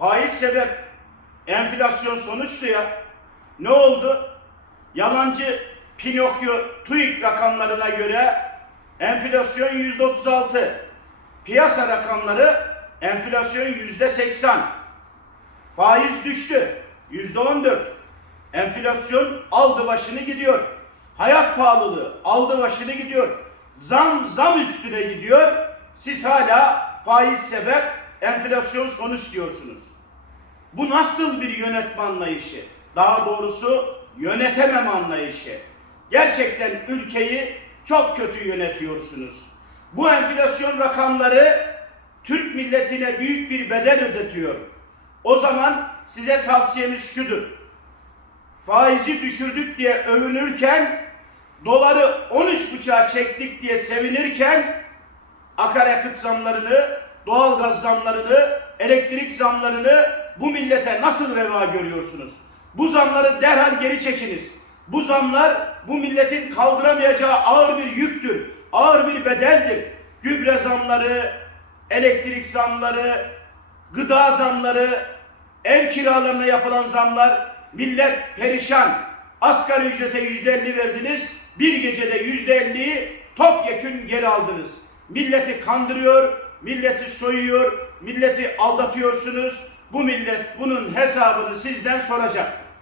Faiz sebep, enflasyon sonuçtu ya. Ne oldu? Yalancı Pinokyo TÜİK rakamlarına göre enflasyon yüzde 36. Piyasa rakamları enflasyon yüzde 80. Faiz düştü. Yüzde 14. Enflasyon aldı başını gidiyor. Hayat pahalılığı aldı başını gidiyor. Zam zam üstüne gidiyor. Siz hala faiz sebep, enflasyon sonuç diyorsunuz. Bu nasıl bir yönetme anlayışı? Daha doğrusu yönetemem anlayışı. Gerçekten ülkeyi çok kötü yönetiyorsunuz. Bu enflasyon rakamları Türk milletine büyük bir bedel ödetiyor. O zaman size tavsiyemiz şudur. Faizi düşürdük diye övünürken, doları 13,5'a çektik diye sevinirken, akaryakıt zamlarını, doğalgaz zamlarını, elektrik zamlarını bu millete nasıl reva görüyorsunuz? Bu zamları derhal geri çekiniz. Bu zamlar bu milletin kaldıramayacağı ağır bir yüktür, ağır bir bedeldir. Gübre zamları, elektrik zamları, gıda zamları, ev kiralarına yapılan zamlar, millet perişan. Asgari ücrete yüzde elli verdiniz, bir gecede yüzde elliyi topyekün geri aldınız. Milleti kandırıyor, milleti soyuyor, milleti aldatıyorsunuz. Bu millet bunun hesabını sizden soracak.